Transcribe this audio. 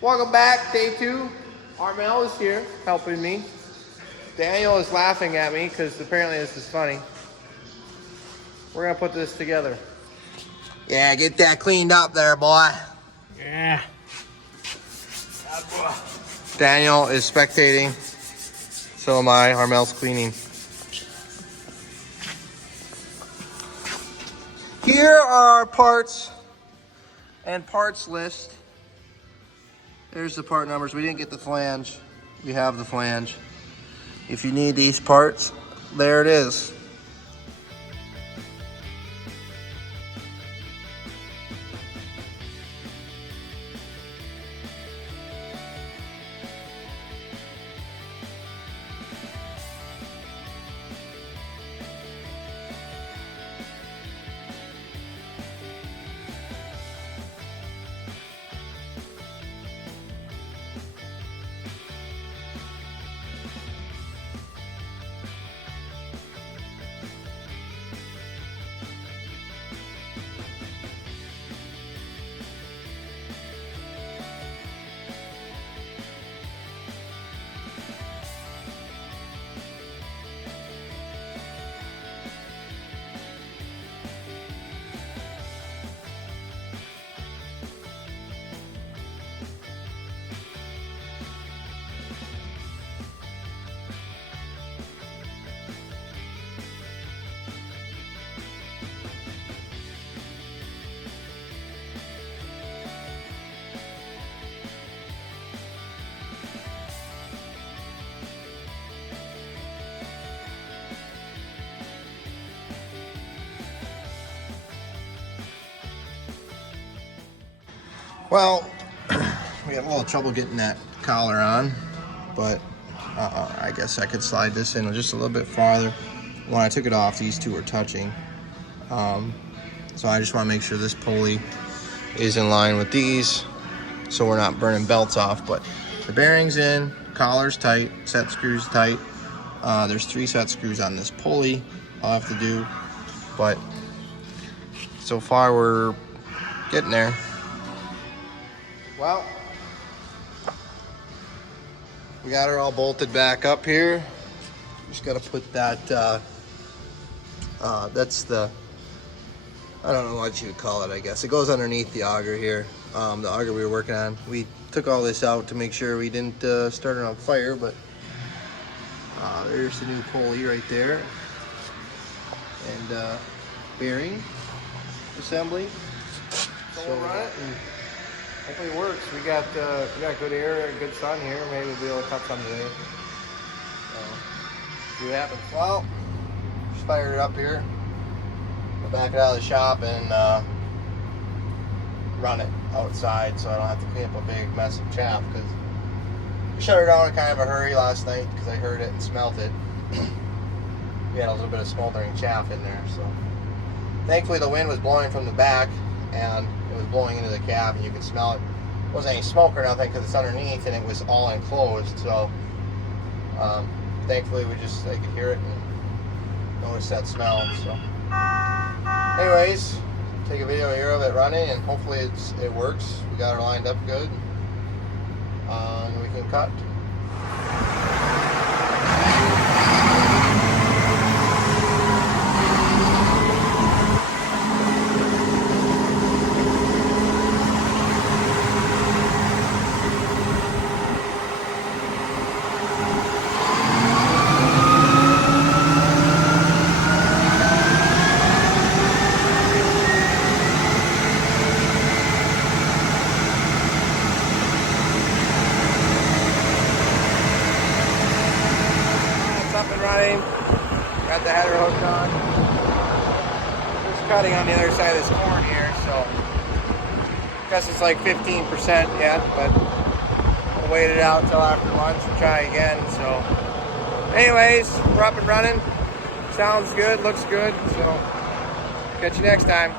Welcome back, day 2. Armel is here helping me. Daniel is laughing at me because apparently this is funny. We're gonna put this together. Yeah, get that cleaned up there, boy. Yeah. Daniel is spectating. So am I. Armel's cleaning. Here are our parts and parts list. There's the part numbers. We didn't get the flange. We have the flange. If you need these parts, there it is. Well, we had a little trouble getting that collar on, but I guess I could slide this in just a little bit farther. When I took it off, these two were touching. So I just want to make sure this pulley is in line with these so we're not burning belts off. But the bearing's in, collar's tight, set screws tight. There's 3 set screws on this pulley I'll have to do, but so far we're getting there. Well, we got her all bolted back up here. Just got to put that, that's the, I don't know what you would call it, I guess. It goes underneath the auger here, the auger we were working on. We took all this out to make sure we didn't start it on fire, but there's the new pulley right there. And bearing assembly. So we'll run it and hopefully it works. We got good air, good sun here. Maybe we'll be able to cut some today. See what happens. Well, just fired it up here. We'll back it out of the shop and run it outside so I don't have to clean up a big mess of chaff, because we shut her down in kind of a hurry last night because I heard it and smelt it. We had a little bit of smoldering chaff in there, so thankfully the wind was blowing from the back and it was blowing into the cab and you could smell it. It wasn't any smoke or nothing because it's underneath and it was all enclosed, so thankfully I could hear it and notice that smell. So anyways, take a video here of it running and hopefully it works. We got her lined up good and we can cut. Up and running. Got the header hooked on. Just cutting on the other side of this corn here, so I guess it's like 15% yet, but we'll wait it out until after lunch and try again. So anyways, we're up and running. Sounds good, looks good, so catch you next time.